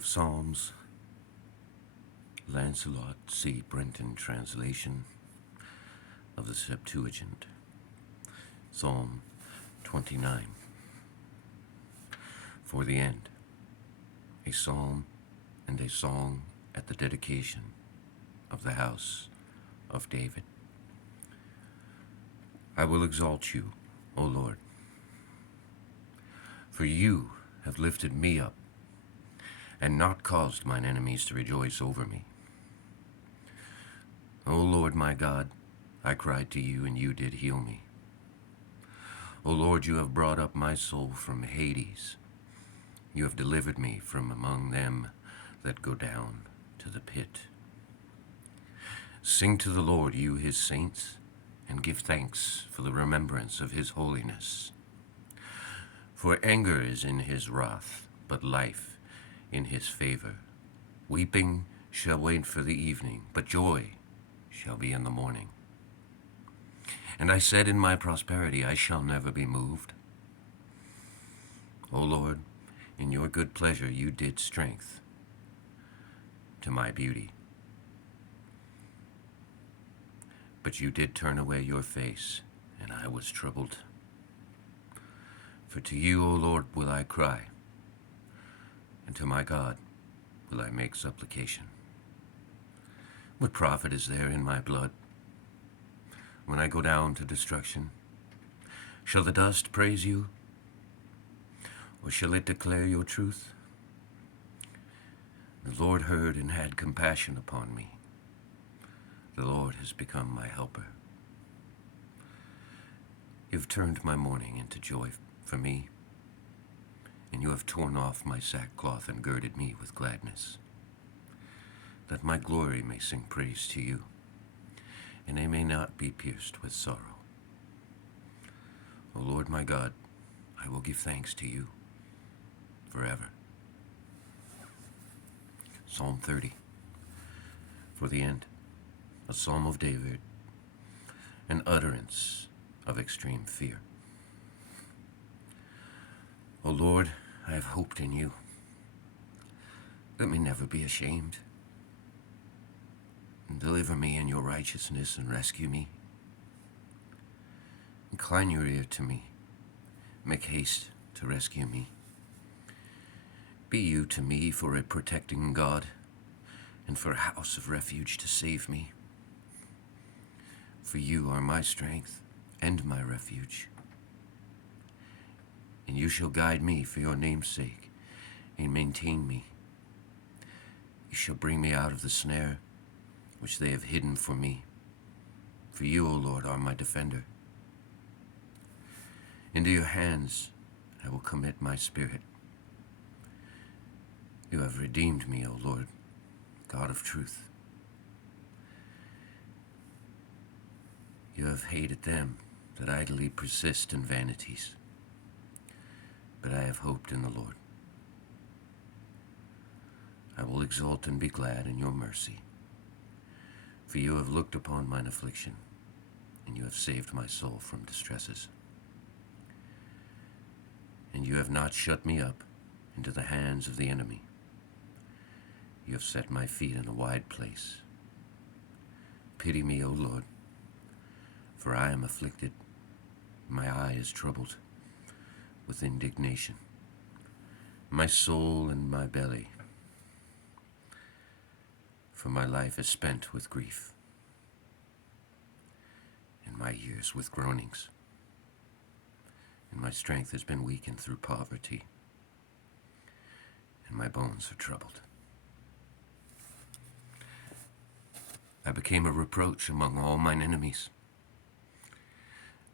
of Psalms, Lancelot C. Brenton translation of the Septuagint, Psalm 29. For the end, a psalm and a song at the dedication of the house of David. I will exalt you, O Lord, for you have lifted me up and not caused mine enemies to rejoice over me. O Lord my God, I cried to you, and you did heal me. O Lord, you have brought up my soul from Hades. You have delivered me from among them that go down to the pit. Sing to the Lord, you his saints, and give thanks for the remembrance of his holiness. For anger is in his wrath, but life in his favor. Weeping shall wait for the evening, but joy shall be in the morning. And I said in my prosperity, I shall never be moved. O Lord, in your good pleasure you did strength to my beauty. But you did turn away your face, and I was troubled. For to you, O Lord, will I cry, and to my God will I make supplication. What profit is there in my blood when I go down to destruction? Shall the dust praise you, or shall it declare your truth? The Lord heard and had compassion upon me. The Lord has become my helper. You have turned my mourning into joy for me, and you have torn off my sackcloth and girded me with gladness, that my glory may sing praise to you, and I may not be pierced with sorrow. O Lord my God, I will give thanks to you forever. Psalm 30. For the end, a psalm of David, an utterance of extreme fear. O Lord, I have hoped in you. Let me never be ashamed. And deliver me in your righteousness and rescue me. Incline your ear to me. Make haste to rescue me. Be you to me for a protecting God, and for a house of refuge to save me. For you are my strength and my refuge. And you shall guide me for your name's sake, and maintain me. You shall bring me out of the snare which they have hidden for me. For you, O Lord, are my defender. Into your hands I will commit my spirit. You have redeemed me, O Lord, God of truth. You have hated them that idly persist in vanities, but I have hoped in the Lord. I will exult and be glad in your mercy, for you have looked upon mine affliction, and you have saved my soul from distresses. And you have not shut me up into the hands of the enemy. You have set my feet in a wide place. Pity me, O Lord, for I am afflicted. My eye is troubled with indignation, my soul and my belly, for my life is spent with grief, and my years with groanings, and my strength has been weakened through poverty, and my bones are troubled. I became a reproach among all mine enemies,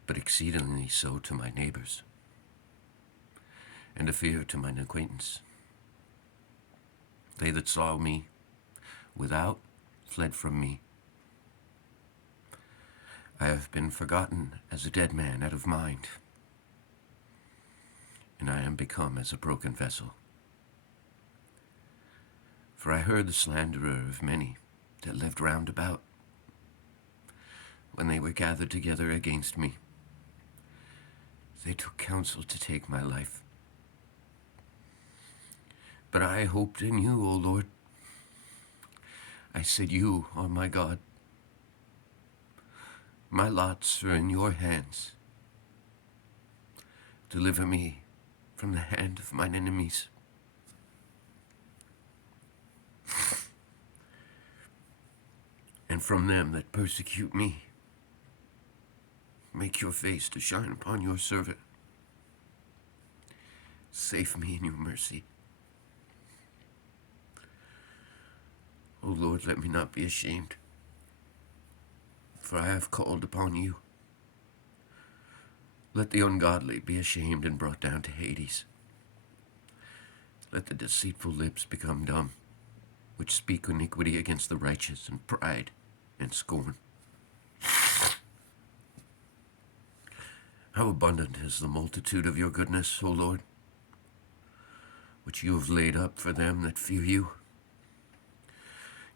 but exceedingly so to my neighbors, and a fear to mine acquaintance. They that saw me without fled from me. I have been forgotten as a dead man out of mind, and I am become as a broken vessel. For I heard the slanderer of many that lived round about, when they were gathered together against me. They took counsel to take my life. But I hoped in you, O Lord. I said, you are my God. My lots are in your hands. Deliver me from the hand of mine enemies. And from them that persecute me. Make your face to shine upon your servant. Save me in your mercy. O Lord, let me not be ashamed, for I have called upon you. Let the ungodly be ashamed and brought down to Hades. Let the deceitful lips become dumb, which speak iniquity against the righteous, and pride and scorn. How abundant is the multitude of your goodness, O Lord, which you have laid up for them that fear you.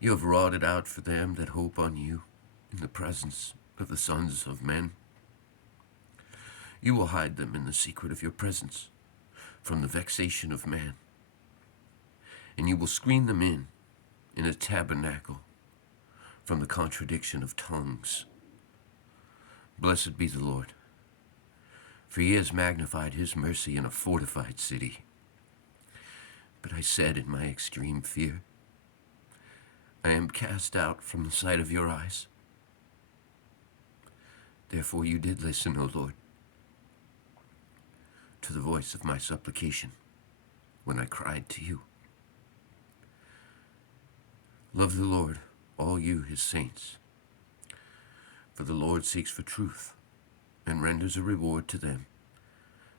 You have wrought it out for them that hope on you in the presence of the sons of men. You will hide them in the secret of your presence from the vexation of man, and you will screen them in a tabernacle from the contradiction of tongues. Blessed be the Lord, for he has magnified his mercy in a fortified city. But I said in my extreme fear, I am cast out from the sight of your eyes. Therefore you did listen, O Lord, to the voice of my supplication when I cried to you. Love the Lord, all you his saints, for the Lord seeks for truth and renders a reward to them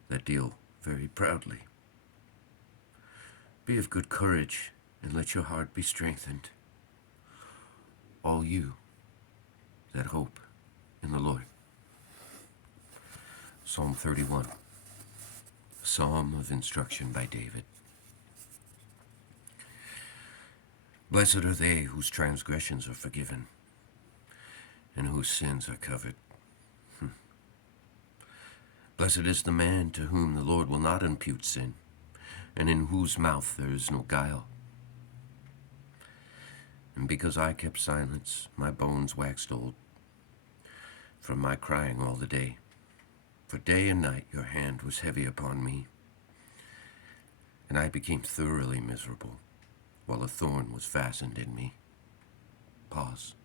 that deal very proudly. Be of good courage, and let your heart be strengthened, all you that hope in the Lord. Psalm 31, a psalm of instruction by David. Blessed are they whose transgressions are forgiven, and whose sins are covered. Blessed is the man to whom the Lord will not impute sin, and in whose mouth there is no guile. And because I kept silence, my bones waxed old, from my crying all the day. For day and night your hand was heavy upon me, and I became thoroughly miserable, while a thorn was fastened in me. Pause.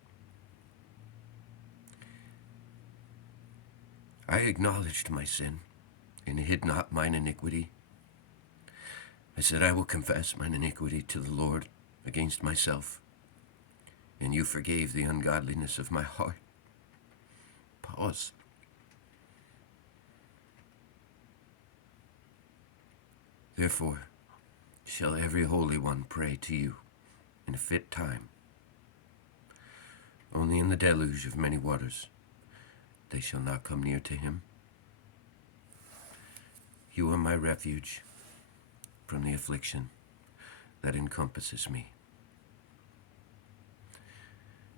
I acknowledged my sin, and hid not mine iniquity. I said, I will confess mine iniquity to the Lord against myself, and you forgave the ungodliness of my heart. Pause. Therefore shall every holy one pray to you in a fit time. Only in the deluge of many waters they shall not come near to him. You are my refuge from the affliction that encompasses me,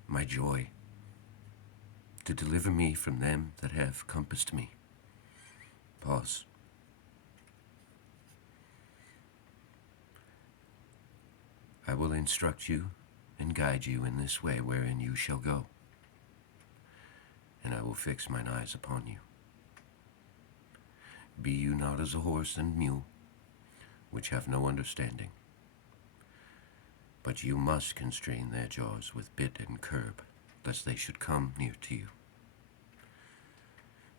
my joy, to deliver me from them that have compassed me. Pause. I will instruct you and guide you in this way wherein you shall go, and I will fix mine eyes upon you. Be you not as a horse and mule, which have no understanding, but you must constrain their jaws with bit and curb, lest they should come near to you.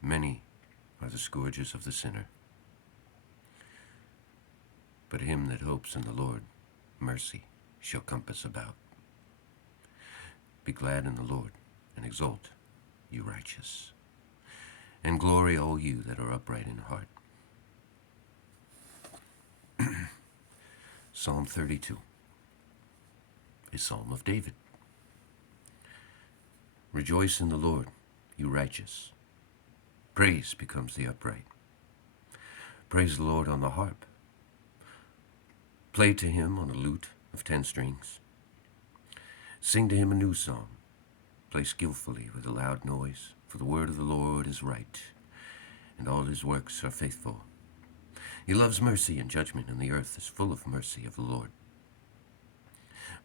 Many are the scourges of the sinner, but him that hopes in the Lord, mercy shall compass about. Be glad in the Lord, and exult, you righteous, and glory, all you that are upright in heart. Psalm 32, a psalm of David. Rejoice in the Lord, you righteous. Praise becomes the upright. Praise the Lord on the harp. Play to him on a lute of 10 strings. Sing to him a new song. Play skillfully with a loud noise, for the word of the Lord is right, and all his works are faithful. He loves mercy and judgment, and the earth is full of mercy of the Lord.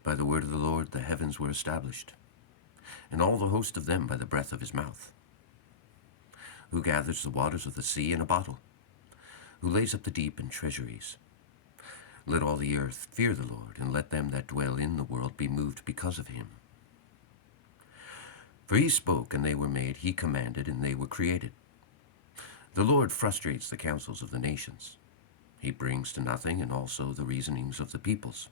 By the word of the Lord the heavens were established, and all the host of them by the breath of his mouth. Who gathers the waters of the sea in a bottle? Who lays up the deep in treasuries? Let all the earth fear the Lord, and let them that dwell in the world be moved because of him. For he spoke, and they were made. He commanded, and they were created. The Lord frustrates the counsels of the nations. He brings to nothing, and also the reasonings of the peoples,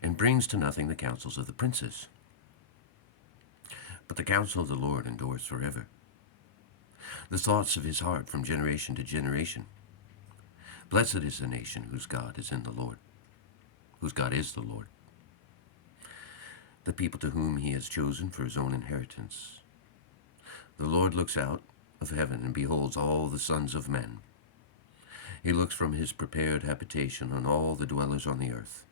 and brings to nothing the counsels of the princes. But the counsel of the Lord endures forever, the thoughts of his heart from generation to generation. Blessed is the nation whose God is in the Lord, whose God is the Lord, the people to whom he has chosen for his own inheritance. The Lord looks out of heaven and beholds all the sons of men. He looks from his prepared habitation on all the dwellers on the earth,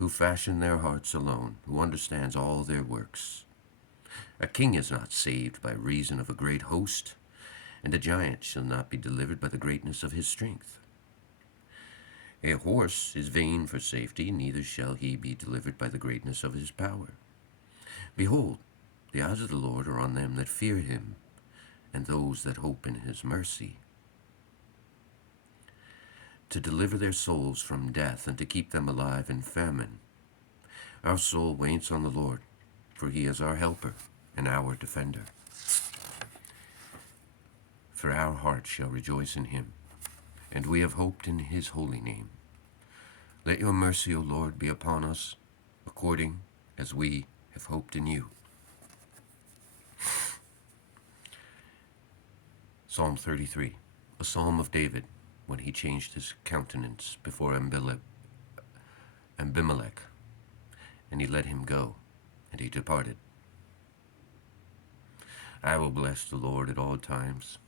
who fashion their hearts alone, who understands all their works. A king is not saved by reason of a great host, and a giant shall not be delivered by the greatness of his strength. A horse is vain for safety, neither shall he be delivered by the greatness of his power. Behold, the eyes of the Lord are on them that fear him, and those that hope in his mercy, to deliver their souls from death, and to keep them alive in famine. Our soul waits on the Lord, for he is our helper and our defender. For our heart shall rejoice in him, and we have hoped in his holy name. Let your mercy, O Lord, be upon us, according as we have hoped in you. Psalm 33, a psalm of David, when he changed his countenance before Abimelech, and he let him go, and he departed. I will bless the Lord at all times,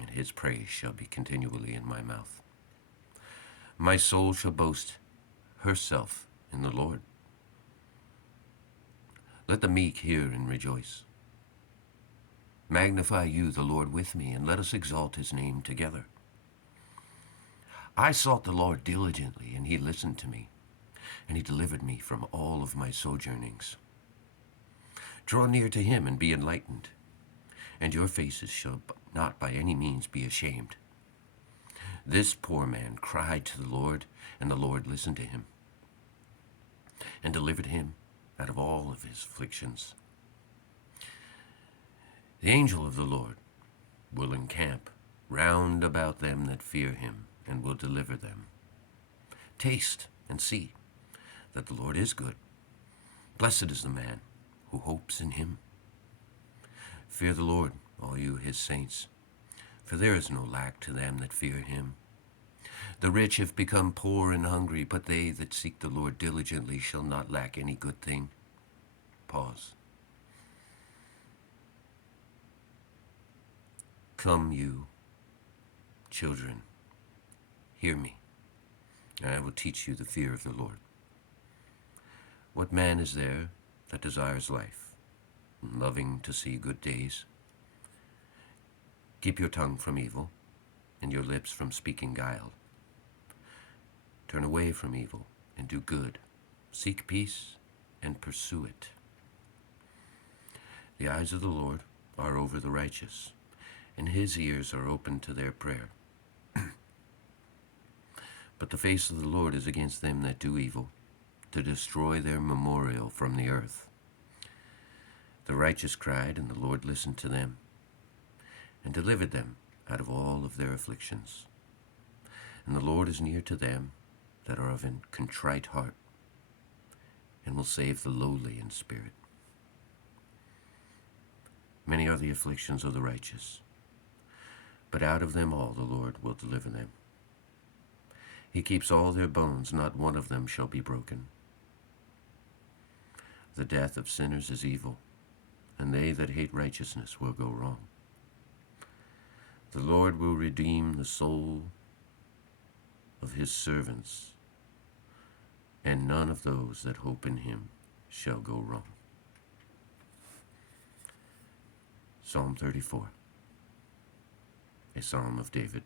and his praise shall be continually in my mouth. My soul shall boast herself in the Lord. Let the meek hear and rejoice. Magnify you, the Lord, with me, and let us exalt his name together. I sought the Lord diligently, and he listened to me, and he delivered me from all of my sojournings. Draw near to him and be enlightened, and your faces shall not by any means be ashamed. This poor man cried to the Lord, and the Lord listened to him, and delivered him out of all of his afflictions. The angel of the Lord will encamp round about them that fear him, and will deliver them. Taste and see that the Lord is good. Blessed is the man who hopes in him. Fear the Lord, all you his saints, for there is no lack to them that fear him. The rich have become poor and hungry, but they that seek the Lord diligently shall not lack any good thing. Pause. Come, you children, hear me, and I will teach you the fear of the Lord. What man is there that desires life, and loving to see good days? Keep your tongue from evil, and your lips from speaking guile. Turn away from evil, and do good. Seek peace, and pursue it. The eyes of the Lord are over the righteous, and his ears are open to their prayer. But the face of the Lord is against them that do evil, to destroy their memorial from the earth. The righteous cried, and the Lord listened to them, and delivered them out of all of their afflictions. And the Lord is near to them that are of a contrite heart, and will save the lowly in spirit. Many are the afflictions of the righteous, but out of them all the Lord will deliver them. He keeps all their bones, not one of them shall be broken. The death of sinners is evil, and they that hate righteousness will go wrong. The Lord will redeem the soul of his servants, and none of those that hope in him shall go wrong. Psalm 34, a psalm of David.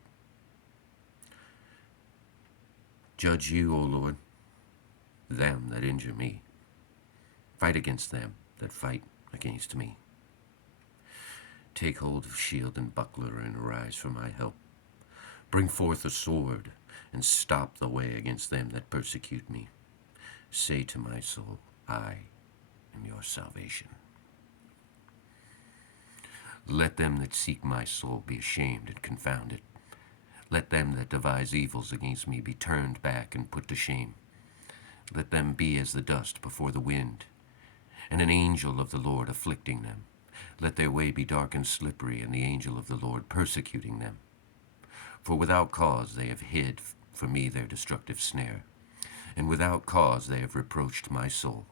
Judge you, O Lord, them that injure me. Fight against them that fight against me. Take hold of shield and buckler, and arise for my help. Bring forth a sword, and stop the way against them that persecute me. Say to my soul, I am your salvation. Let them that seek my soul be ashamed and confounded. Let them that devise evils against me be turned back and put to shame. Let them be as the dust before the wind, and an angel of the Lord afflicting them. Let their way be dark and slippery, and the angel of the Lord persecuting them. For without cause they have hid for me their destructive snare, and without cause they have reproached my soul.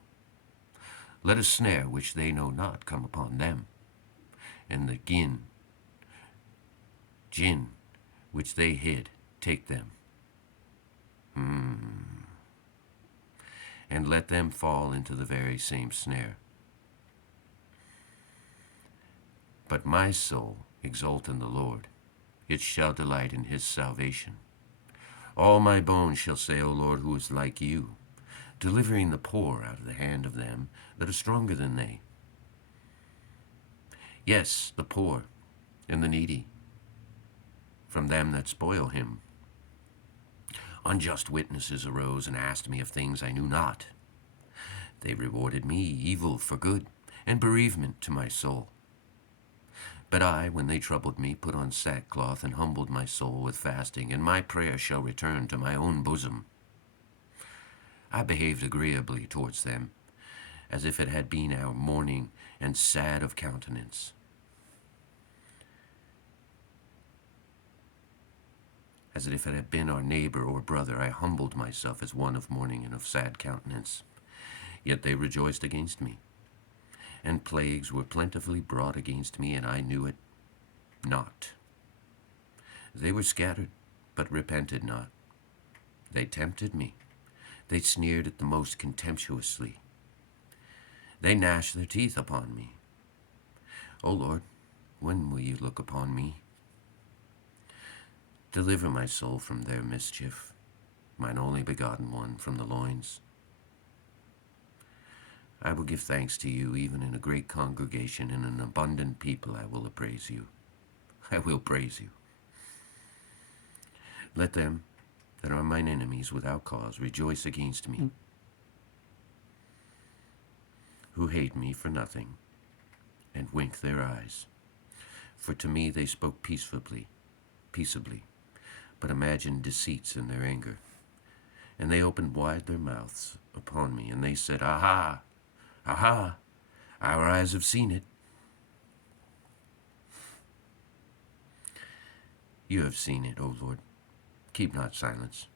Let a snare which they know not come upon them, and the gin, which they hid, take them. And let them fall into the very same snare. But my soul exult in the Lord. It shall delight in his salvation. All my bones shall say, O Lord, who is like you, delivering the poor out of the hand of them that are stronger than they. Yes, the poor and the needy, from them that spoil him. Unjust witnesses arose and asked me of things I knew not. They rewarded me evil for good, and bereavement to my soul. But I, when they troubled me, put on sackcloth and humbled my soul with fasting, and my prayer shall return to my own bosom. I behaved agreeably towards them, as if it had been our mourning and sad of countenance. As if it had been our neighbor or brother, I humbled myself as one of mourning and of sad countenance. Yet they rejoiced against me, and plagues were plentifully brought against me, and I knew it not. They were scattered, but repented not. They tempted me. They sneered at the most contemptuously. They gnashed their teeth upon me. O Lord, when will you look upon me? Deliver my soul from their mischief, mine only begotten one from the loins. I will give thanks to you, even in a great congregation, in an abundant people I will praise you. I will praise you. Let them that are mine enemies without cause rejoice against me, who hate me for nothing, and wink their eyes. For to me they spoke peaceably, but imagined deceits in their anger. And they opened wide their mouths upon me, and they said, Aha! Aha! Our eyes have seen it. You have seen it, O Lord. Keep not silence.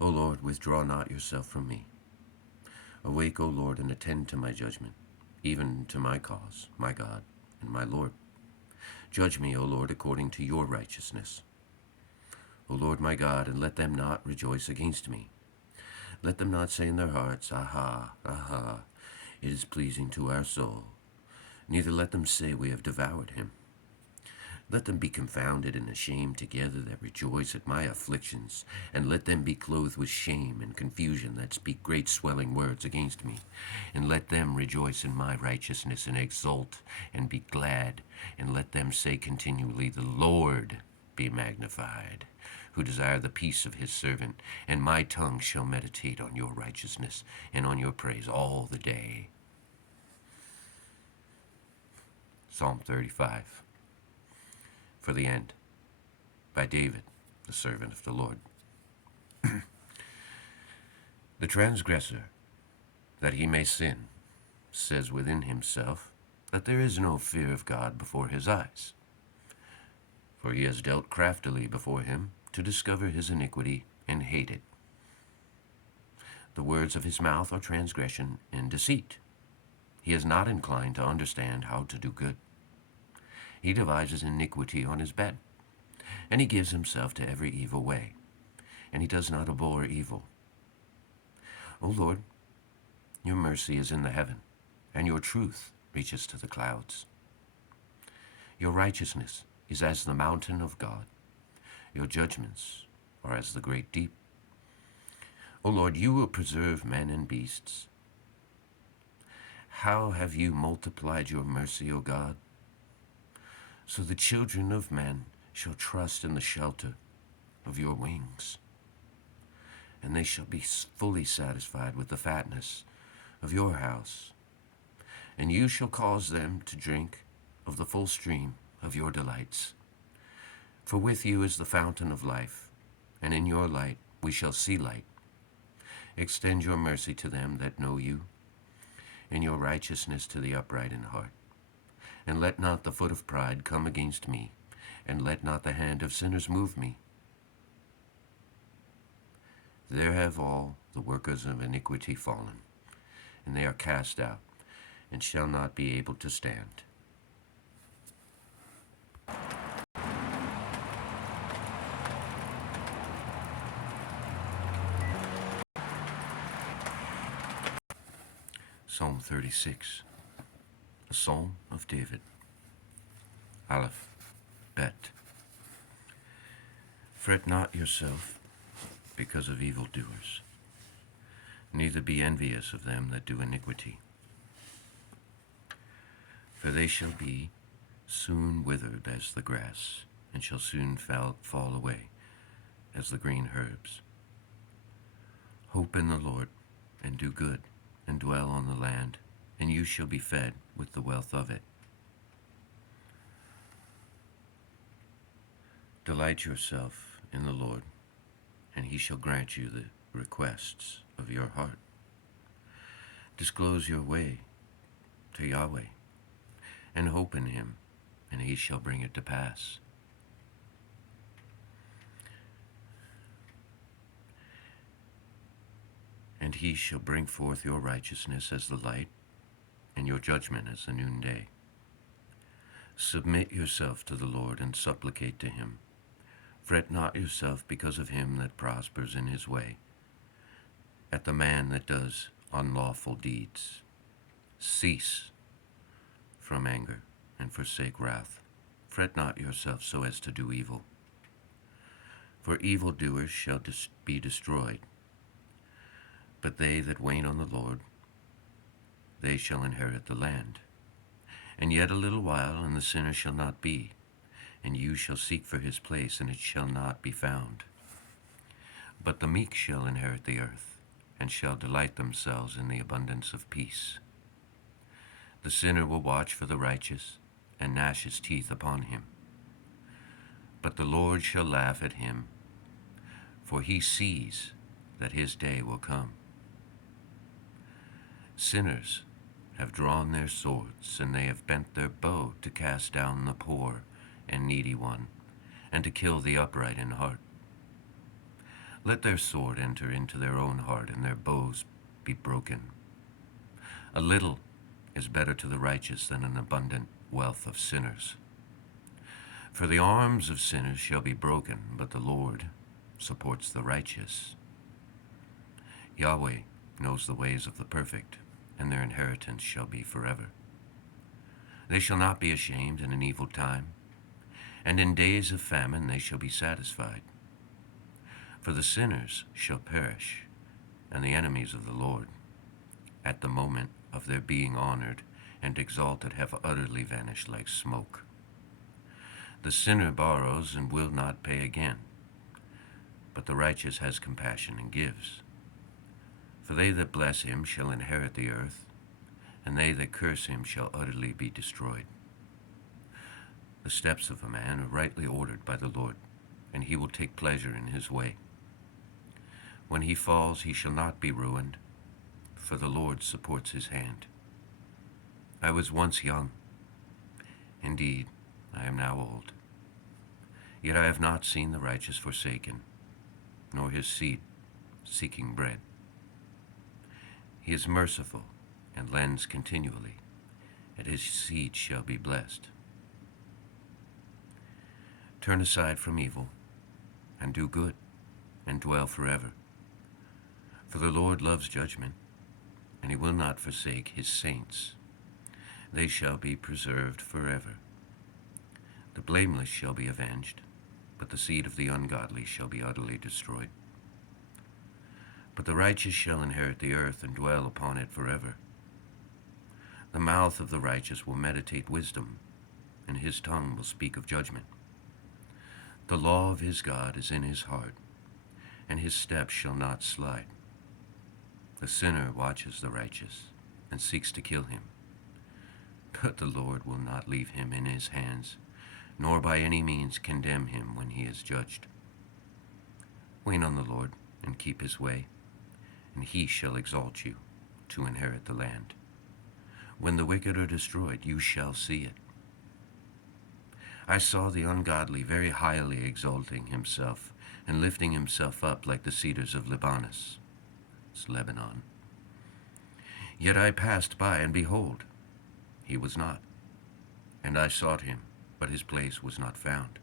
O Lord, withdraw not yourself from me. Awake, O Lord, and attend to my judgment, even to my cause, my God and my Lord. Judge me, O Lord, according to your righteousness. O Lord my God, and let them not rejoice against me. Let them not say in their hearts, Aha, aha, it is pleasing to our soul. Neither let them say, We have devoured him. Let them be confounded and ashamed together that rejoice at my afflictions, and let them be clothed with shame and confusion that speak great swelling words against me. And let them rejoice in my righteousness and exult and be glad, and let them say continually, The Lord be magnified, who desire the peace of his servant, and my tongue shall meditate on your righteousness and on your praise all the day. Psalm 35. For the end, by David, the servant of the Lord. The transgressor, that he may sin, says within himself that there is no fear of God before his eyes. For he has dealt craftily before him to discover his iniquity and hate it. The words of his mouth are transgression and deceit. He is not inclined to understand how to do good. He devises iniquity on his bed, and he gives himself to every evil way, and he does not abhor evil. O Lord, your mercy is in the heaven, and your truth reaches to the clouds. Your righteousness is as the mountain of God. Your judgments are as the great deep. O Lord, you will preserve men and beasts. How have you multiplied your mercy, O God? So the children of men shall trust in the shelter of your wings, and they shall be fully satisfied with the fatness of your house. And you shall cause them to drink of the full stream of your delights. For with you is the fountain of life, and in your light we shall see light. Extend your mercy to them that know you, and your righteousness to the upright in heart. And let not the foot of pride come against me, and let not the hand of sinners move me. There have all the workers of iniquity fallen, and they are cast out, and shall not be able to stand. Psalm 36, a psalm of David. Aleph, Bet. Fret not yourself because of evildoers, neither be envious of them that do iniquity. For they shall be soon withered as the grass, and shall soon fall away as the green herbs. Hope in the Lord, and do good, and dwell on the land, and you shall be fed with the wealth of it. Delight yourself in the Lord, and he shall grant you the requests of your heart. Disclose your way to Yahweh, and hope in him, and he shall bring it to pass. And he shall bring forth your righteousness as the light, and your judgment as the noonday. Submit yourself to the Lord, and supplicate to him. Fret not yourself because of him that prospers in his way, at the man that does unlawful deeds. Cease from anger, and forsake wrath. Fret not yourself so as to do evil. For evildoers shall be destroyed, but they that wait on the Lord, they shall inherit the land. And yet a little while, and the sinner shall not be, and you shall seek for his place, and it shall not be found. But the meek shall inherit the earth, and shall delight themselves in the abundance of peace. The sinner will watch for the righteous, and gnash his teeth upon him. But the Lord shall laugh at him, for he sees that his day will come. Sinners have drawn their swords, and they have bent their bow to cast down the poor and needy one, and to kill the upright in heart. Let their sword enter into their own heart, and their bows be broken. A little is better to the righteous than an abundant wealth of sinners. For the arms of sinners shall be broken, but the Lord supports the righteous. Yahweh knows the ways of the perfect, and their inheritance shall be forever. They shall not be ashamed in an evil time, and in days of famine they shall be satisfied. For the sinners shall perish, and the enemies of the Lord, at the moment of their being honored and exalted, have utterly vanished like smoke. The sinner borrows and will not pay again, but the righteous has compassion and gives. For they that bless him shall inherit the earth, and they that curse him shall utterly be destroyed. The steps of a man are rightly ordered by the Lord, and he will take pleasure in his way. When he falls, he shall not be ruined, for the Lord supports his hand. I was once young. Indeed, I am now old. Yet I have not seen the righteous forsaken, nor his seed seeking bread. He is merciful and lends continually, and his seed shall be blessed. Turn aside from evil, and do good, and dwell forever. For the Lord loves judgment, and he will not forsake his saints. They shall be preserved forever. The blameless shall be avenged, but the seed of the ungodly shall be utterly destroyed. But the righteous shall inherit the earth and dwell upon it forever. The mouth of the righteous will meditate wisdom, and his tongue will speak of judgment. The law of his God is in his heart, and his steps shall not slide. The sinner watches the righteous and seeks to kill him, but the Lord will not leave him in his hands, nor by any means condemn him when he is judged. Wait on the Lord and keep his way, and he shall exalt you to inherit the land. When the wicked are destroyed, you shall see it. I saw the ungodly very highly exalting himself and lifting himself up like the cedars of Libanus. It's Lebanon. Yet I passed by, and behold, he was not. And I sought him, but his place was not found.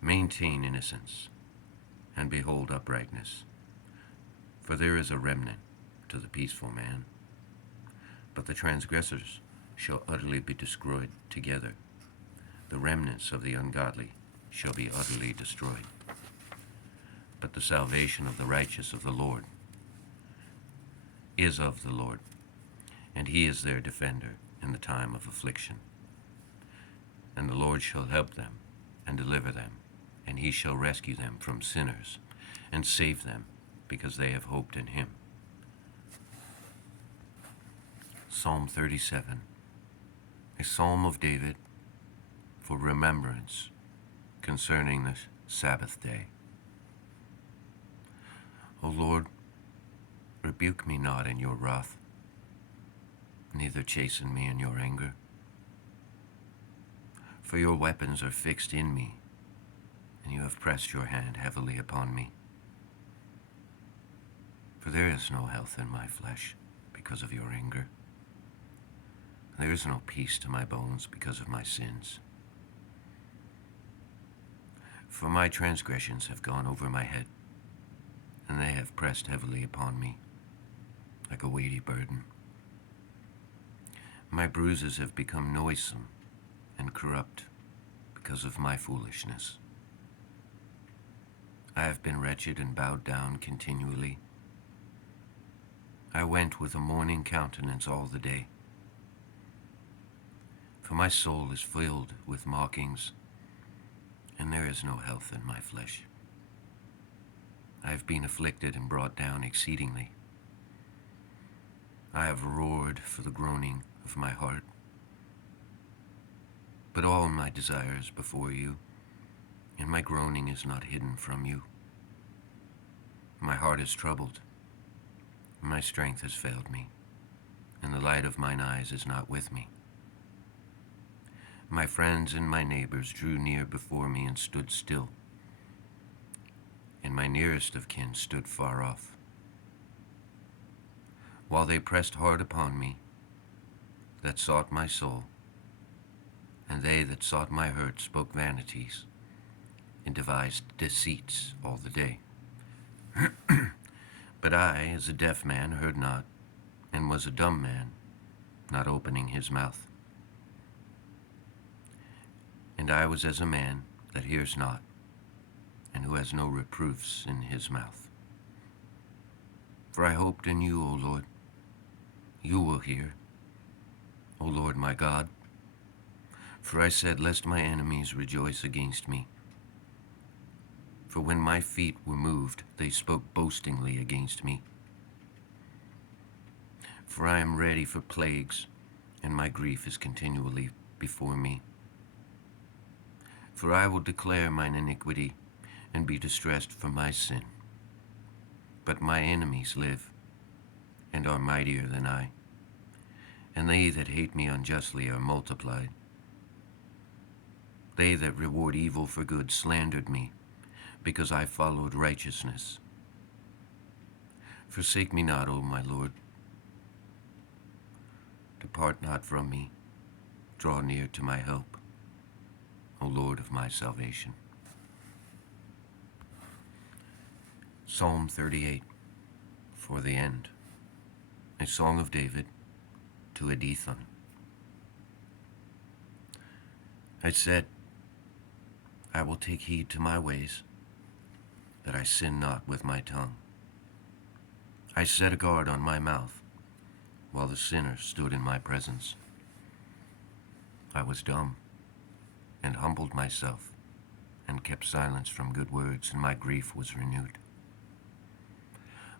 Maintain innocence, and behold uprightness, for there is a remnant to the peaceful man. But the transgressors shall utterly be destroyed together. The remnants of the ungodly shall be utterly destroyed. But the salvation of the righteous of the Lord is of the Lord, and he is their defender in the time of affliction. And the Lord shall help them and deliver them, and he shall rescue them from sinners and save them because they have hoped in him. Psalm 37, a psalm of David for remembrance concerning the Sabbath day. O Lord, rebuke me not in your wrath, neither chasten me in your anger. For your weapons are fixed in me, and you have pressed your hand heavily upon me. For there is no health in my flesh because of your anger. There is no peace to my bones because of my sins. For my transgressions have gone over my head, and they have pressed heavily upon me, like a weighty burden. My bruises have become noisome and corrupt because of my foolishness. I have been wretched and bowed down continually. I went with a mourning countenance all the day. For my soul is filled with mockings, and there is no health in my flesh. I have been afflicted and brought down exceedingly. I have roared for the groaning of my heart. But all my desires before you, and my groaning is not hidden from you. My heart is troubled, and my strength has failed me, and the light of mine eyes is not with me. My friends and my neighbors drew near before me and stood still, and my nearest of kin stood far off. While they pressed hard upon me, that sought my soul, and they that sought my hurt spoke vanities, and devised deceits all the day. But I, as a deaf man, heard not, and was a dumb man, not opening his mouth. And I was as a man that hears not, and who has no reproofs in his mouth. For I hoped in you, O Lord. You will hear, O Lord my God. For I said, lest my enemies rejoice against me. For when my feet were moved, they spoke boastingly against me. For I am ready for plagues, and my grief is continually before me. For I will declare mine iniquity, and be distressed for my sin. But my enemies live, and are mightier than I, and they that hate me unjustly are multiplied. They that reward evil for good slandered me, because I followed righteousness. Forsake me not, O my Lord. Depart not from me. Draw near to my help, O Lord of my salvation. Psalm 38, for the end. A song of David to Edithan. I said, I will take heed to my ways, that I sin not with my tongue. I set a guard on my mouth, while the sinner stood in my presence. I was dumb, and humbled myself, and kept silence from good words, and my grief was renewed.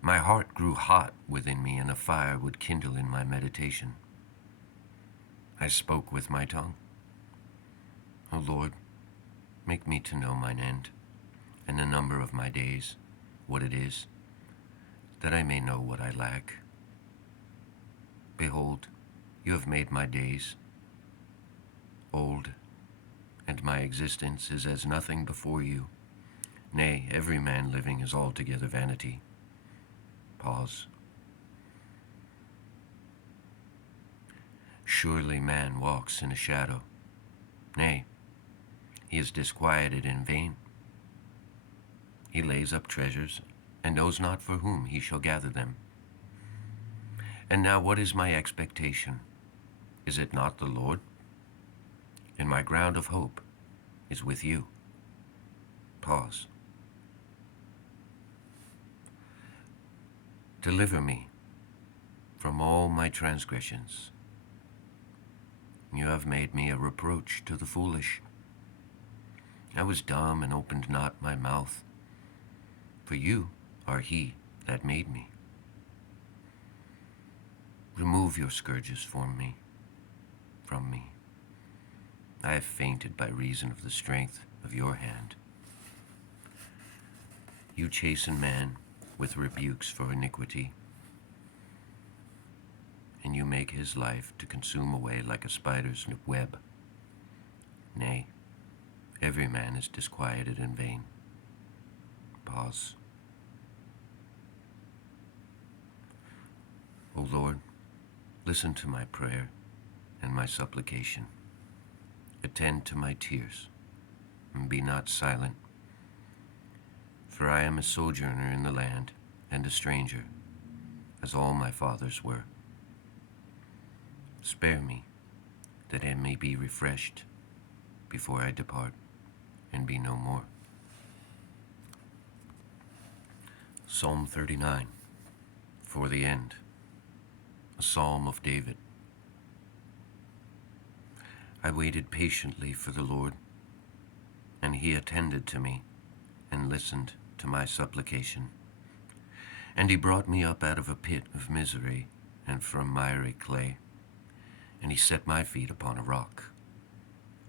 My heart grew hot within me, and a fire would kindle in my meditation. I spoke with my tongue. O Lord, make me to know mine end, and the number of my days, what it is, that I may know what I lack. Behold, you have made my days old, and my existence is as nothing before you. Nay, every man living is altogether vanity. Pause. Surely man walks in a shadow. Nay, he is disquieted in vain. He lays up treasures, and knows not for whom he shall gather them. And now what is my expectation? Is it not the Lord? And my ground of hope is with you. Pause. Deliver me from all my transgressions. You have made me a reproach to the foolish. I was dumb and opened not my mouth, for you are he that made me. Remove your scourges from me. I have fainted by reason of the strength of your hand. You chasten man with rebukes for iniquity, and you make his life to consume away like a spider's web. Nay, every man is disquieted in vain. Pause. O Lord, listen to my prayer and my supplication. Attend to my tears, and be not silent. For I am a sojourner in the land, and a stranger, as all my fathers were. Spare me, that I may be refreshed before I depart, and be no more. Psalm 39, for the end, a psalm of David. I waited patiently for the Lord, and he attended to me and listened to my supplication. And he brought me up out of a pit of misery and from miry clay, and he set my feet upon a rock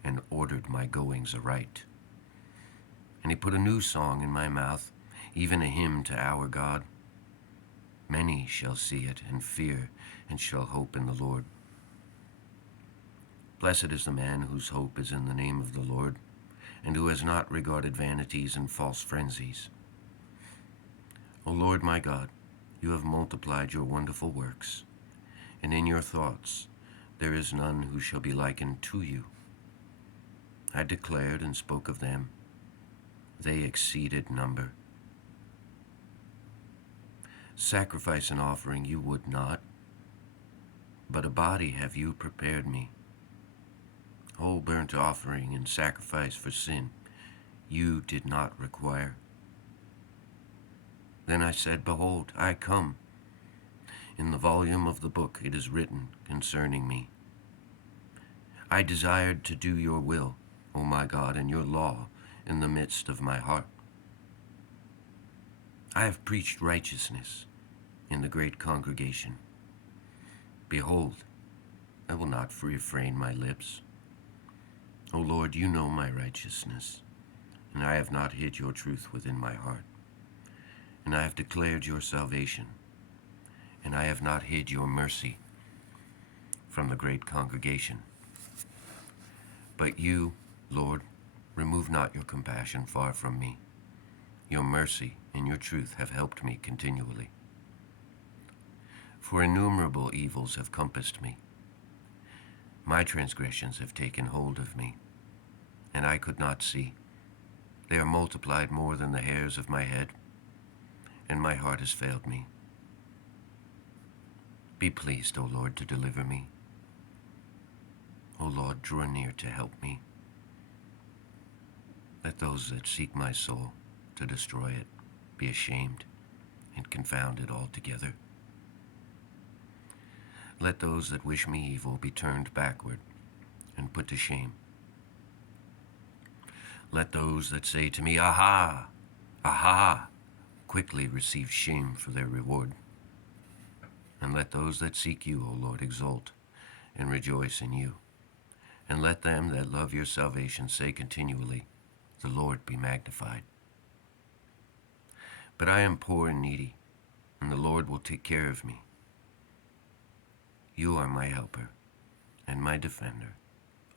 and ordered my goings aright. And he put a new song in my mouth, even a hymn to our God. Many shall see it and fear, and shall hope in the Lord. Blessed is the man whose hope is in the name of the Lord, and who has not regarded vanities and false frenzies. O Lord my God, you have multiplied your wonderful works, and in your thoughts there is none who shall be likened to you. I declared and spoke of them. They exceeded number. Sacrifice and offering you would not, but a body have you prepared me. Whole burnt offering and sacrifice for sin you did not require. Then I said, Behold, I come. In the volume of the book it is written concerning me. I desired to do your will, O my God, and your law in the midst of my heart. I have preached righteousness in the great congregation. Behold, I will not refrain my lips. O Lord, you know my righteousness, and I have not hid your truth within my heart. And I have declared your salvation, and I have not hid your mercy from the great congregation. But you, Lord, remove not your compassion far from me. Your mercy and your truth have helped me continually. For innumerable evils have compassed me. My transgressions have taken hold of me, and I could not see. They are multiplied more than the hairs of my head, and my heart has failed me. Be pleased, O Lord, to deliver me. O Lord, draw near to help me. Let those that seek my soul to destroy it be ashamed and confound it altogether. Let those that wish me evil be turned backward and put to shame. Let those that say to me, Aha! Aha! quickly receive shame for their reward. And let those that seek you, O Lord, exult and rejoice in you. And let them that love your salvation say continually, The Lord be magnified. But I am poor and needy, and the Lord will take care of me. You are my helper and my defender.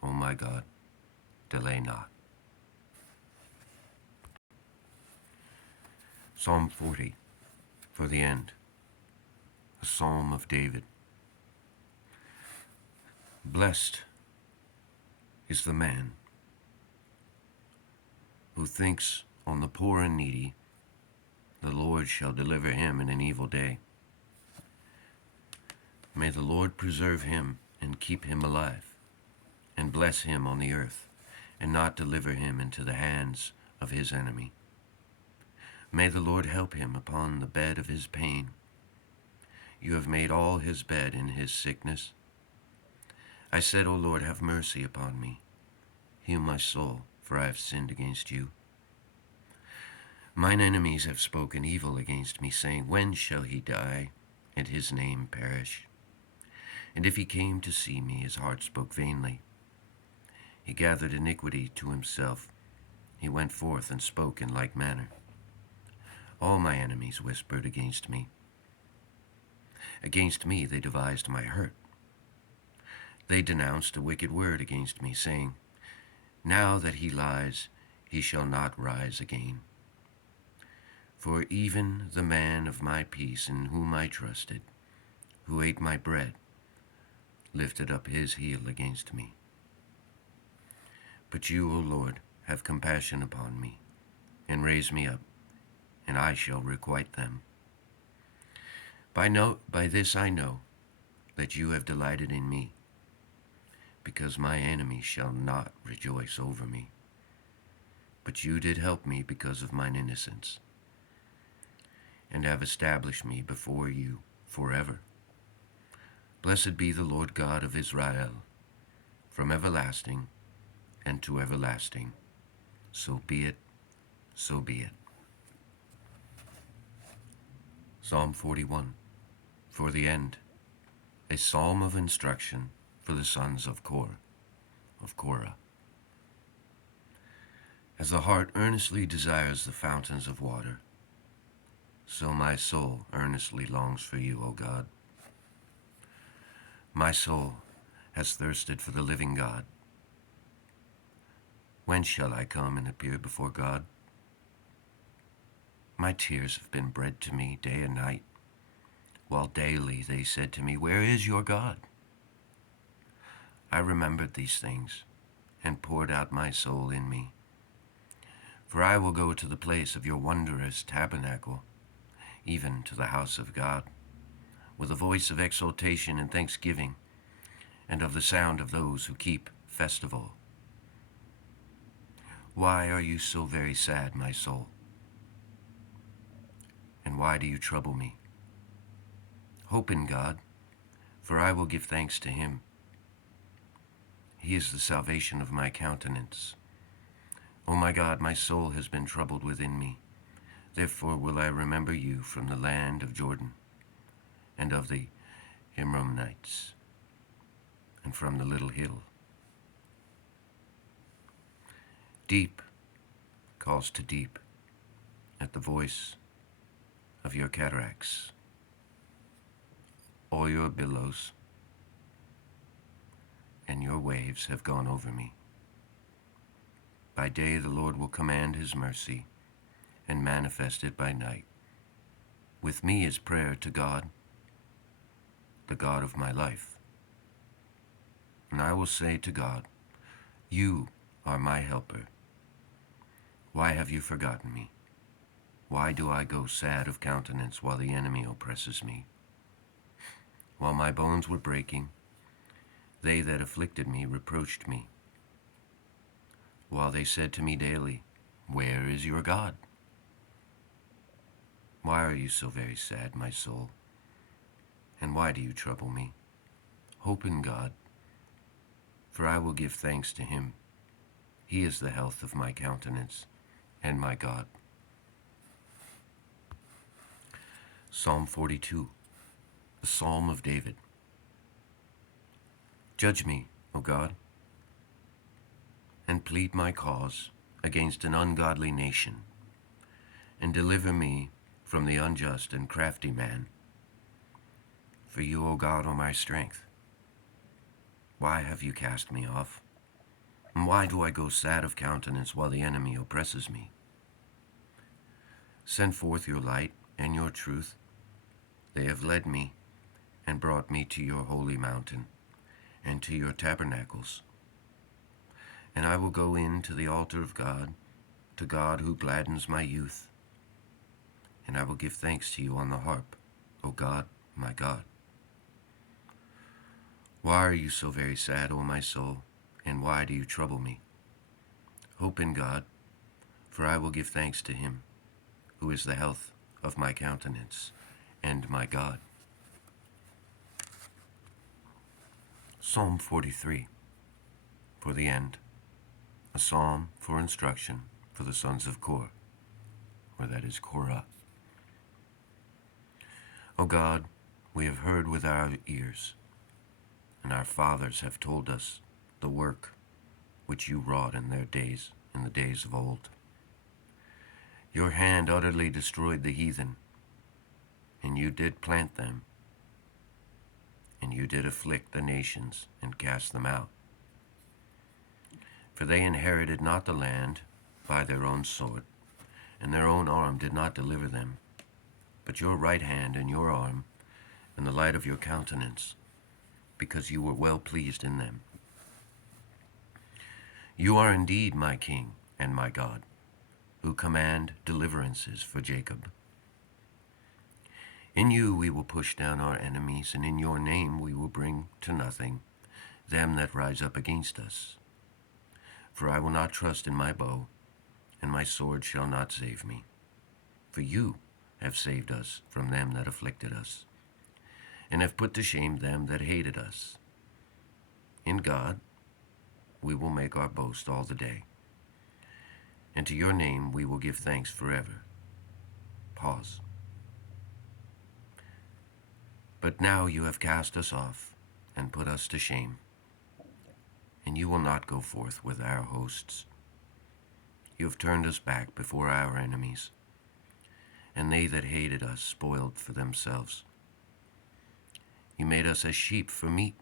O my God, delay not. Psalm 40, for the end, a psalm of David. Blessed is the man who thinks on the poor and needy. The Lord shall deliver him in an evil day. May the Lord preserve him and keep him alive, and bless him on the earth, and not deliver him into the hands of his enemy. May the Lord help him upon the bed of his pain. You have made all his bed in his sickness. I said, O Lord, have mercy upon me. Heal my soul, for I have sinned against you. Mine enemies have spoken evil against me, saying, When shall he die, and his name perish? And if he came to see me, his heart spoke vainly. He gathered iniquity to himself. He went forth and spoke in like manner. All my enemies whispered against me. Against me they devised my hurt. They denounced a wicked word against me, saying, Now that he lies, he shall not rise again. For even the man of my peace, in whom I trusted, who ate my bread, lifted up his heel against me. But you, O Lord, have compassion upon me, and raise me up, and I shall requite them. By this I know that you have delighted in me, because my enemies shall not rejoice over me. But you did help me because of mine innocence, and have established me before you forever. Blessed be the Lord God of Israel, from everlasting and to everlasting. So be it, so be it. Psalm 41, for the end, a psalm of instruction for the sons of Korah. As the heart earnestly desires the fountains of water, so my soul earnestly longs for you, O God. My soul has thirsted for the living God. When shall I come and appear before God? My tears have been bread to me day and night, while daily they said to me, Where is your God? I remembered these things and poured out my soul in me. For I will go to the place of your wondrous tabernacle, even to the house of God, with a voice of exultation and thanksgiving, and of the sound of those who keep festival. Why are you so very sad, my soul? And why do you trouble me? Hope in God, for I will give thanks to him. He is the salvation of my countenance. O my God, my soul has been troubled within me. Therefore will I remember you from the land of Jordan, and of the Himronites, and from the little hill. Deep calls to deep at the voice of your cataracts. All your billows and your waves have gone over me. By day the Lord will command his mercy and manifest it by night. With me is prayer to God, the God of my life. And I will say to God, You are my helper. Why have you forgotten me? Why do I go sad of countenance while the enemy oppresses me? While my bones were breaking, they that afflicted me reproached me. While they said to me daily, Where is your God? Why are you so very sad, my soul? And why do you trouble me? Hope in God, for I will give thanks to him. He is the health of my countenance and my God. Psalm 42, a psalm of David. Judge me, O God, and plead my cause against an ungodly nation, and deliver me from the unjust and crafty man. For you, O God, are my strength. Why have you cast me off? And why do I go sad of countenance while the enemy oppresses me? Send forth your light and your truth. They have led me and brought me to your holy mountain and to your tabernacles. And I will go in to the altar of God, to God who gladdens my youth. And I will give thanks to you on the harp, O God, my God. Why are you so very sad, O my soul, and why do you trouble me? Hope in God, for I will give thanks to him, who is the health of my countenance and my God. Psalm 43, for the end, a psalm for instruction for the sons of Kor, or that is Korah. O God, we have heard with our ears, and our fathers have told us the work which you wrought in their days, in the days of old. Your hand utterly destroyed the heathen, and you did plant them, and you did afflict the nations and cast them out. For they inherited not the land by their own sword, and their own arm did not deliver them, but your right hand and your arm, and the light of your countenance, because you were well pleased in them. You are indeed my King and my God, who command deliverances for Jacob. In you we will push down our enemies, and in your name we will bring to nothing them that rise up against us. For I will not trust in my bow, and my sword shall not save me. For you have saved us from them that afflicted us, and have put to shame them that hated us. In God we will make our boast all the day, and to your name we will give thanks forever. Pause. But now you have cast us off and put us to shame, and you will not go forth with our hosts. You have turned us back before our enemies, and they that hated us spoiled for themselves. You made us as sheep for meat,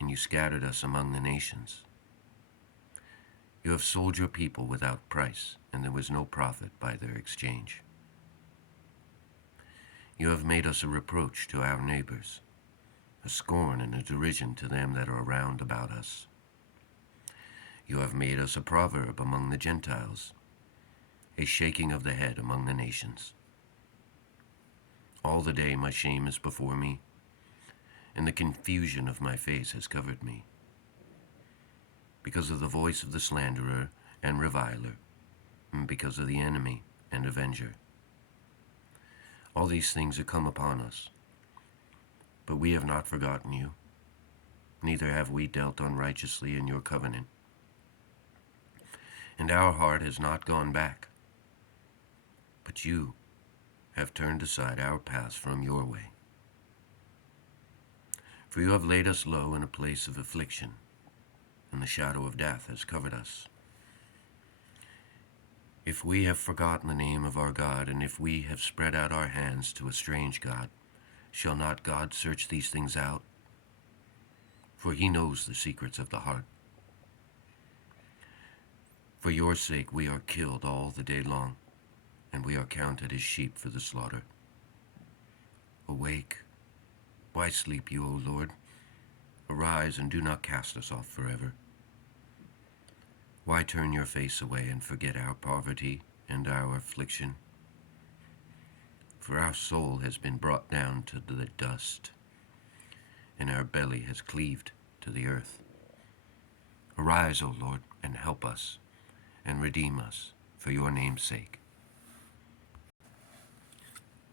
and you scattered us among the nations. You have sold your people without price, and there was no profit by their exchange. You have made us a reproach to our neighbors, a scorn and a derision to them that are round about us. You have made us a proverb among the Gentiles, a shaking of the head among the nations. All the day my shame is before me, and the confusion of my face has covered me, because of the voice of the slanderer and reviler, and because of the enemy and avenger. All these things are come upon us, but we have not forgotten you, neither have we dealt unrighteously in your covenant. And our heart has not gone back, but you have turned aside our paths from your way. For you have laid us low in a place of affliction, and the shadow of death has covered us. If we have forgotten the name of our God, and if we have spread out our hands to a strange God, shall not God search these things out? For he knows the secrets of the heart. For your sake we are killed all the day long, and we are counted as sheep for the slaughter. Awake, why sleep you, O Lord? Arise and do not cast us off forever. Why turn your face away and forget our poverty and our affliction? For our soul has been brought down to the dust, and our belly has cleaved to the earth. Arise, O Lord, and help us, and redeem us for your name's sake.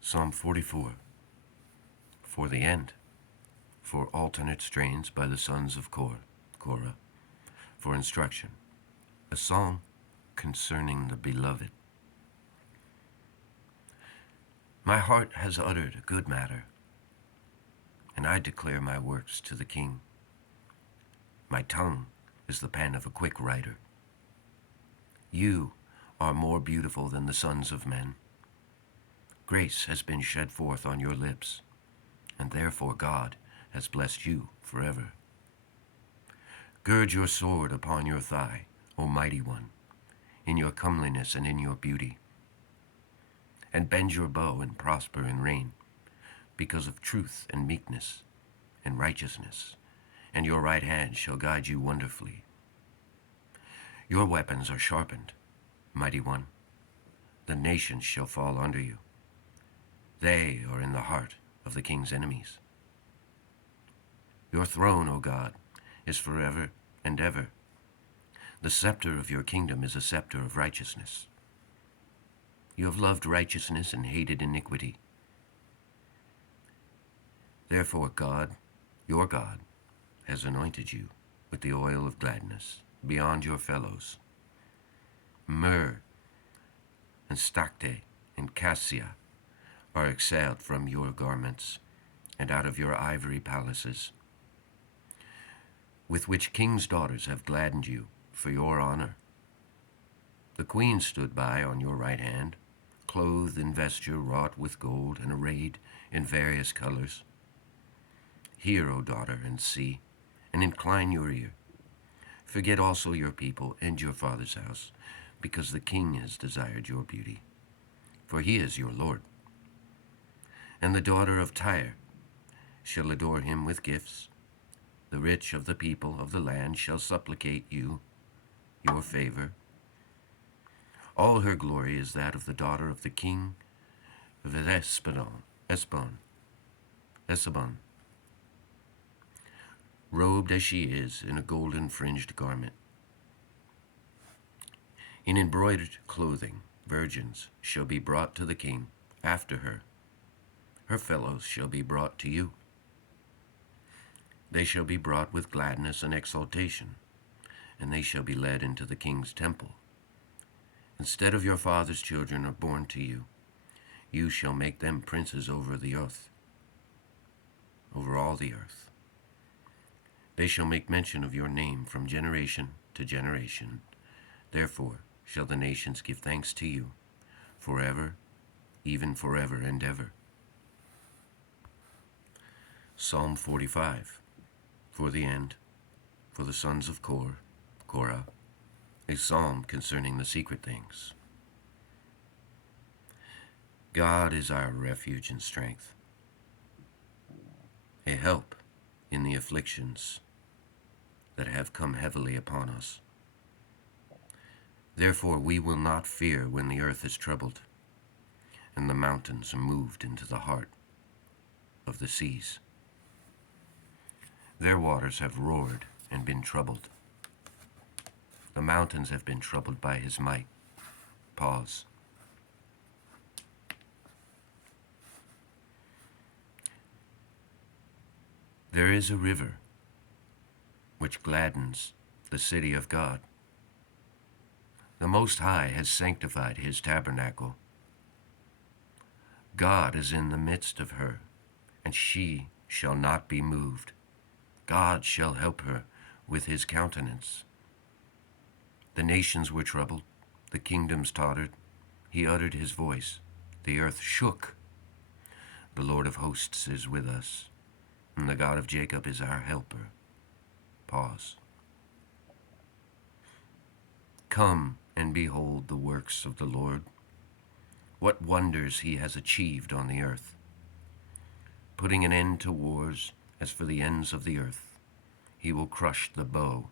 Psalm 44, for the end, for alternate strains by the sons of Korah, for instruction, a song concerning the beloved. My heart has uttered a good matter, and I declare my works to the king. My tongue is the pen of a quick writer. You are more beautiful than the sons of men. Grace has been shed forth on your lips, and therefore God has blessed you forever. Gird your sword upon your thigh, O mighty one, in your comeliness and in your beauty. And bend your bow and prosper and reign, because of truth and meekness and righteousness, and your right hand shall guide you wonderfully. Your weapons are sharpened, mighty one. The nations shall fall under you. They are in the heart of the king's enemies. Your throne, O God, is forever and ever. The scepter of your kingdom is a scepter of righteousness. You have loved righteousness and hated iniquity. Therefore God, your God, has anointed you with the oil of gladness beyond your fellows. Myrrh and stacte and cassia are exhaled from your garments and out of your ivory palaces, with which kings' daughters have gladdened you for your honor. The queen stood by on your right hand, clothed in vesture wrought with gold and arrayed in various colors. Hear, O daughter, and see, and incline your ear. Forget also your people and your father's house, because the king has desired your beauty, for he is your Lord. And the daughter of Tyre shall adore him with gifts. The rich of the people of the land shall supplicate you, your favor. All her glory is that of the daughter of the king of Esbon, robed as she is in a golden fringed garment. In embroidered clothing, virgins shall be brought to the king after her. Her fellows shall be brought to you. They shall be brought with gladness and exultation, and they shall be led into the king's temple. Instead of your father's children are born to you, you shall make them princes over the earth, over all the earth. They shall make mention of your name from generation to generation. Therefore shall the nations give thanks to you, forever, even forever and ever. Psalm 45, for the end, for the sons of Korah, a psalm concerning the secret things. God is our refuge and strength, a help in the afflictions that have come heavily upon us. Therefore we will not fear when the earth is troubled, and the mountains are moved into the heart of the seas. Their waters have roared and been troubled. The mountains have been troubled by his might. Pause. There is a river which gladdens the city of God. The Most High has sanctified his tabernacle. God is in the midst of her, and she shall not be moved. God shall help her with his countenance. The nations were troubled, the kingdoms tottered. He uttered his voice, the earth shook. The Lord of hosts is with us, and the God of Jacob is our helper. Pause. Come and behold the works of the Lord, what wonders he has achieved on the earth, putting an end to wars as for the ends of the earth. He will crush the bow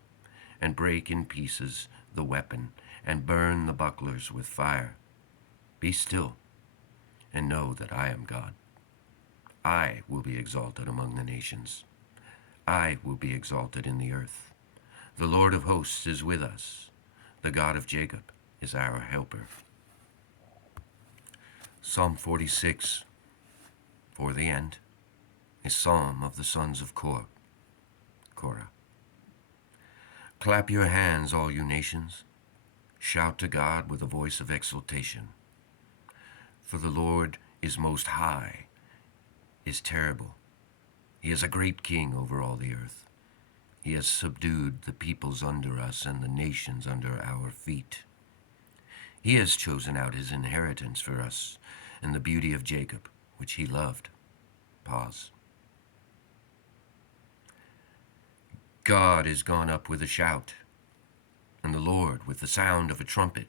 and break in pieces the weapon and burn the bucklers with fire. Be still and know that I am God. I will be exalted among the nations. I will be exalted in the earth. The Lord of hosts is with us. The God of Jacob is our helper. Psalm 46, For the end, a psalm of the sons of Korah. Clap your hands, all you nations. Shout to God with a voice of exultation. For the Lord is most high, is terrible. He is a great king over all the earth. He has subdued the peoples under us and the nations under our feet. He has chosen out his inheritance for us and the beauty of Jacob, which he loved. Pause. God is gone up with a shout, and the Lord with the sound of a trumpet.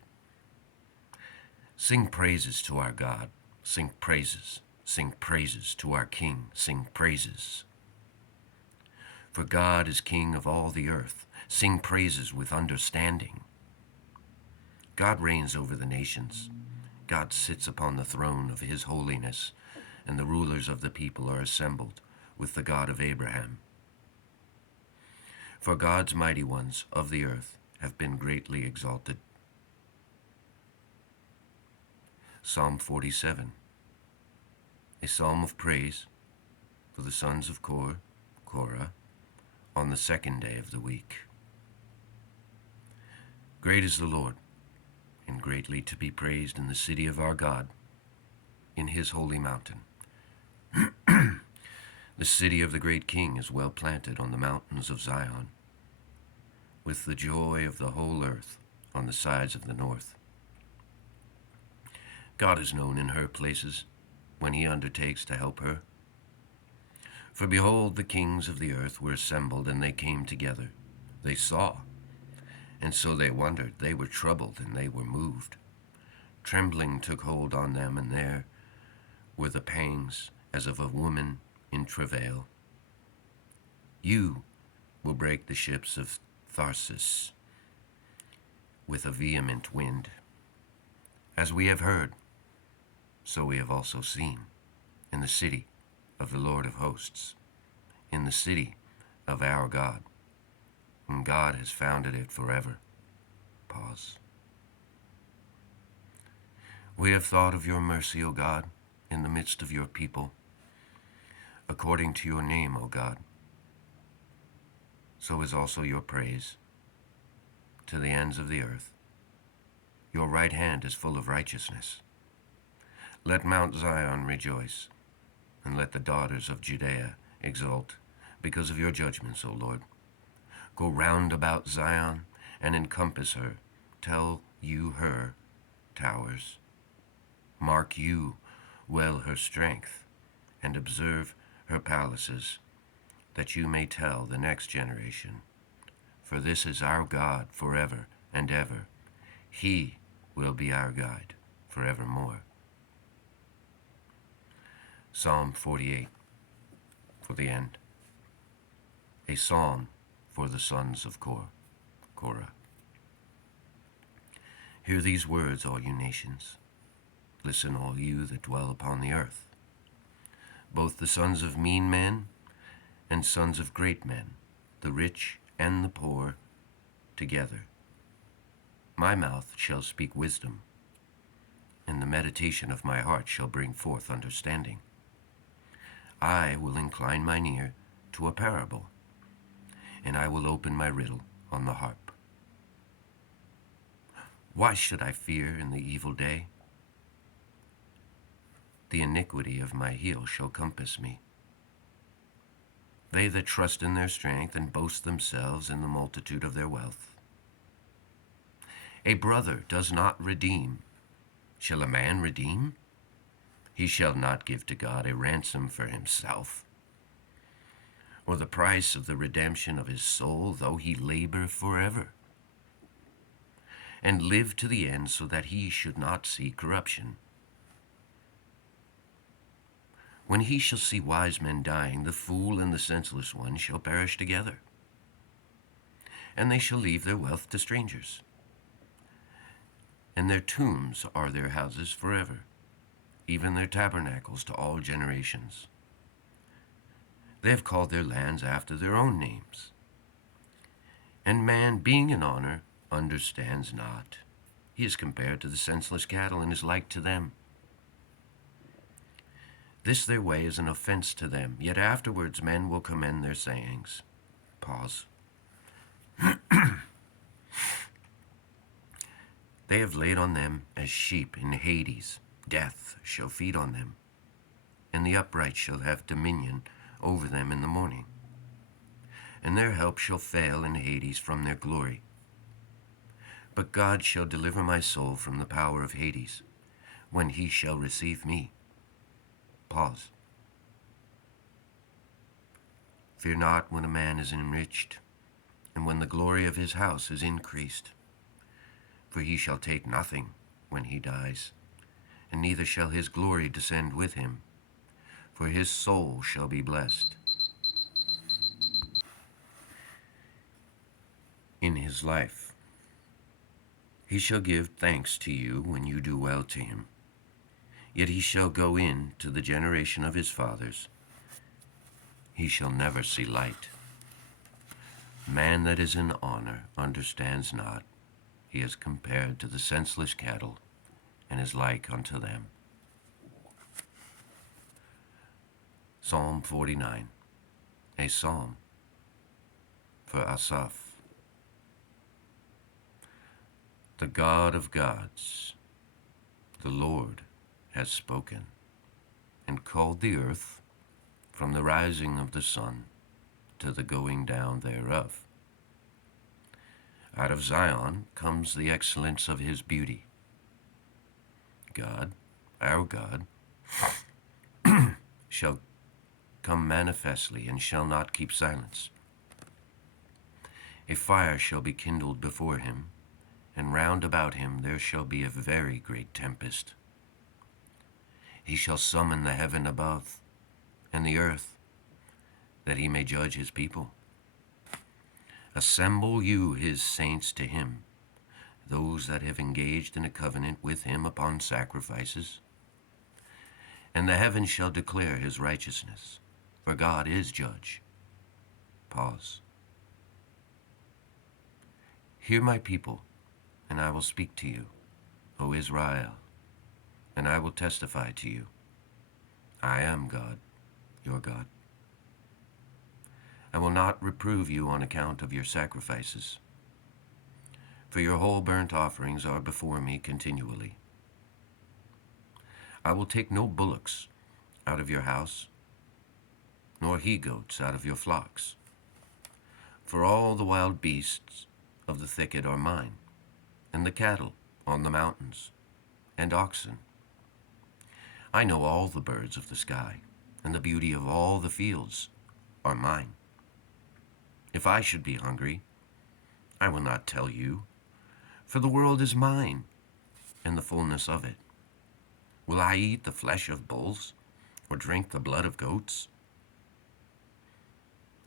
Sing praises to our God. Sing praises. Sing praises to our King. Sing praises. For God is King of all the earth. Sing praises with understanding. God reigns over the nations. God sits upon the throne of his holiness, and the rulers of the people are assembled with the God of Abraham. For God's mighty ones of the earth have been greatly exalted. Psalm 47, a psalm of praise for the sons of Korah, on the second day of the week. Great is the Lord, and greatly to be praised in the city of our God, in his holy mountain. The city of the great King is well planted on the mountains of Zion, with the joy of the whole earth on the sides of the north. God is known in her places when he undertakes to help her. For behold, the kings of the earth were assembled, and they came together. They saw, and so they wondered. They were troubled, and they were moved. Trembling took hold on them, and there were the pangs as of a woman in travail. You will break the ships of Tharsis with a vehement wind. As we have heard, so we have also seen, in the city of the Lord of hosts, in the city of our God, and God has founded it forever. Pause. We have thought of your mercy, O God, in the midst of your people, according to your name, O God. So is also your praise to the ends of the earth. Your right hand is full of righteousness. Let Mount Zion rejoice, and let the daughters of Judea exult because of your judgments, O Lord. Go round about Zion and encompass her. Tell you her towers. Mark you well her strength, and observe her palaces, that you may tell the next generation. For this is our God forever and ever. He will be our guide forevermore. Psalm 48, for the end. A psalm for the sons of Korah. Hear these words, all you nations. Listen, all you that dwell upon the earth. Both the sons of mean men and sons of great men, the rich and the poor, together. My mouth shall speak wisdom, and the meditation of my heart shall bring forth understanding. I will incline mine ear to a parable, and I will open my riddle on the harp. Why should I fear in the evil day? The iniquity of my heel shall compass me. They that trust in their strength and boast themselves in the multitude of their wealth. A brother does not redeem. Shall a man redeem? He shall not give to God a ransom for himself, or the price of the redemption of his soul, though he labor forever, and live to the end, so that he should not see corruption. When he shall see wise men dying, the fool and the senseless one shall perish together, and they shall leave their wealth to strangers, and their tombs are their houses forever, even their tabernacles to all generations. They have called their lands after their own names. And man, being in honor, understands not. He is compared to the senseless cattle and is like to them. This their way is an offense to them, yet afterwards men will commend their sayings. Pause. They have laid on them as sheep in Hades. Death shall feed on them, and the upright shall have dominion over them in the morning. And their help shall fail in Hades from their glory. But God shall deliver my soul from the power of Hades, when he shall receive me. Pause. Fear not when a man is enriched, and when the glory of his house is increased. For he shall take nothing when he dies, and neither shall his glory descend with him, for his soul shall be blessed in his life. He shall give thanks to you when you do well to him. Yet he shall go in to the generation of his fathers. He shall never see light. Man that is in honor understands not. He is compared to the senseless cattle, and is like unto them. Psalm 49, a psalm for Asaph. The God of gods, the Lord, has spoken, and called the earth from the rising of the sun to the going down thereof. Out of Zion comes the excellence of his beauty. God, our God, shall come manifestly and shall not keep silence. A fire shall be kindled before him, and round about him there shall be a very great tempest. He shall summon the heaven above and the earth, that he may judge his people. Assemble you his saints to him, those that have engaged in a covenant with him upon sacrifices. And the heavens shall declare his righteousness, for God is judge. Pause. Hear my people, and I will speak to you, O Israel, and I will testify to you. I am God, your God. I will not reprove you on account of your sacrifices, for your whole burnt offerings are before me continually. I will take no bullocks out of your house, nor he-goats out of your flocks, for all the wild beasts of the thicket are mine, and the cattle on the mountains, and oxen. I know all the birds of the sky, and the beauty of all the fields are mine. If I should be hungry, I will not tell you, for the world is mine, and the fullness of it. Will I eat the flesh of bulls, or drink the blood of goats?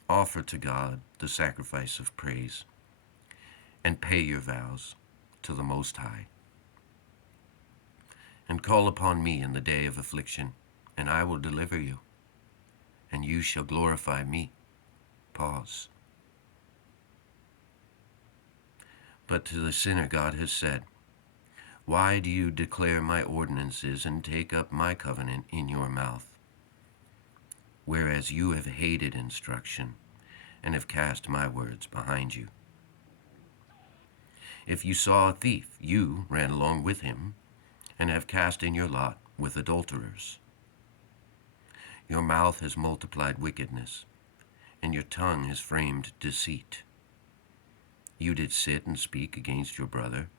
Offer to God the sacrifice of praise, and pay your vows to the Most High. And call upon me in the day of affliction, and I will deliver you, and you shall glorify me. Pause. But to the sinner God has said, why do you declare my ordinances and take up my covenant in your mouth? Whereas you have hated instruction and have cast my words behind you. If you saw a thief, you ran along with him, and have cast in your lot with adulterers. Your mouth has multiplied wickedness, and your tongue has framed deceit. You did sit and speak against your brother,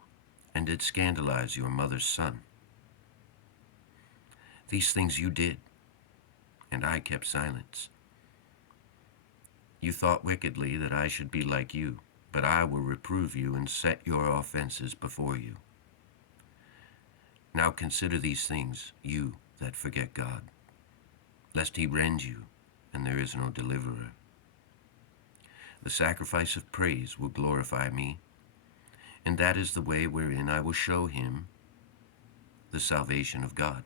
and did scandalize your mother's son. These things you did, and I kept silence. You thought wickedly that I should be like you, but I will reprove you and set your offenses before you. Now consider these things, you that forget God, lest he rend you, and there is no deliverer. The sacrifice of praise will glorify me, and that is the way wherein I will show him the salvation of God.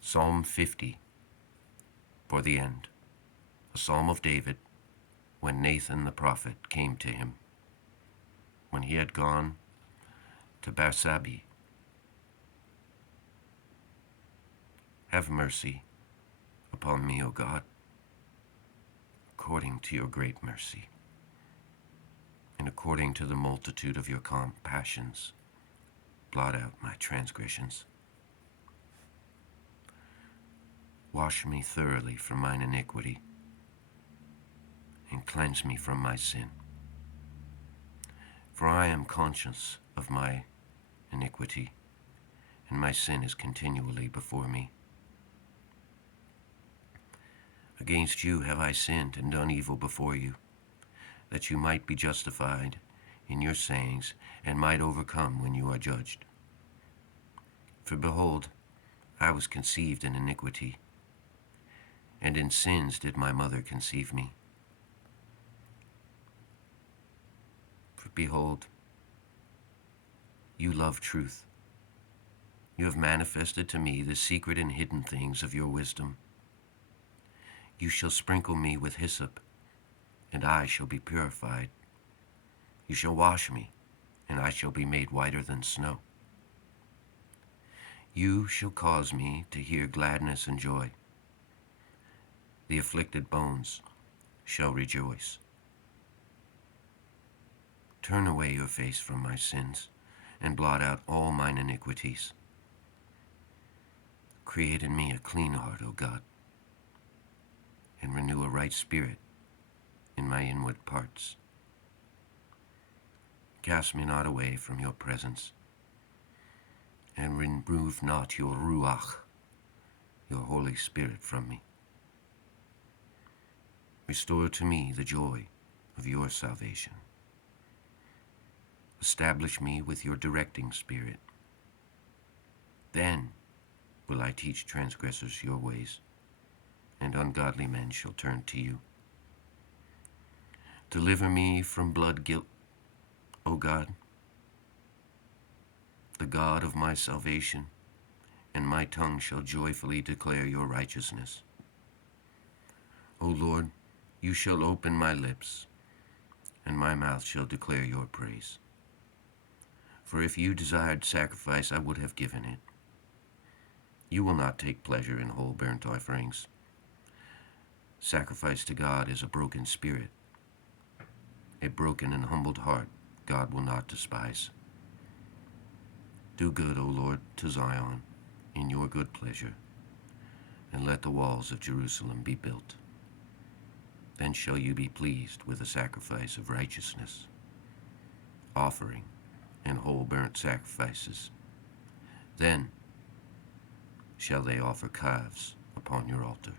Psalm 50, for the end, a psalm of David, when Nathan the prophet came to him, when he had gone to Bersabee. Have mercy upon me, O God, according to your great mercy, and according to the multitude of your compassions, blot out my transgressions. Wash me thoroughly from mine iniquity, and cleanse me from my sin. For I am conscious of my iniquity, and my sin is continually before me. Against you have I sinned and done evil before you, that you might be justified in your sayings, and might overcome when you are judged. For behold, I was conceived in iniquity, and in sins did my mother conceive me. For behold, you love truth. You have manifested to me the secret and hidden things of your wisdom. You shall sprinkle me with hyssop, and I shall be purified. You shall wash me, and I shall be made whiter than snow. You shall cause me to hear gladness and joy. The afflicted bones shall rejoice. Turn away your face from my sins, and blot out all mine iniquities. Create in me a clean heart, O God, and renew a right spirit in my inward parts. Cast me not away from your presence, and remove not your Ruach, your Holy Spirit, from me. Restore to me the joy of your salvation. Establish me with your directing spirit. Then will I teach transgressors your ways, and ungodly men shall turn to you. Deliver me from blood guilt, O God, the God of my salvation, and my tongue shall joyfully declare your righteousness. O Lord, you shall open my lips, and my mouth shall declare your praise. For if you desired sacrifice, I would have given it. You will not take pleasure in whole burnt offerings. Sacrifice to God is a broken spirit. A broken and humbled heart God will not despise. Do good, O Lord, to Zion in your good pleasure, and let the walls of Jerusalem be built. Then shall you be pleased with a sacrifice of righteousness, offering and whole burnt sacrifices. Then shall they offer calves upon your altar.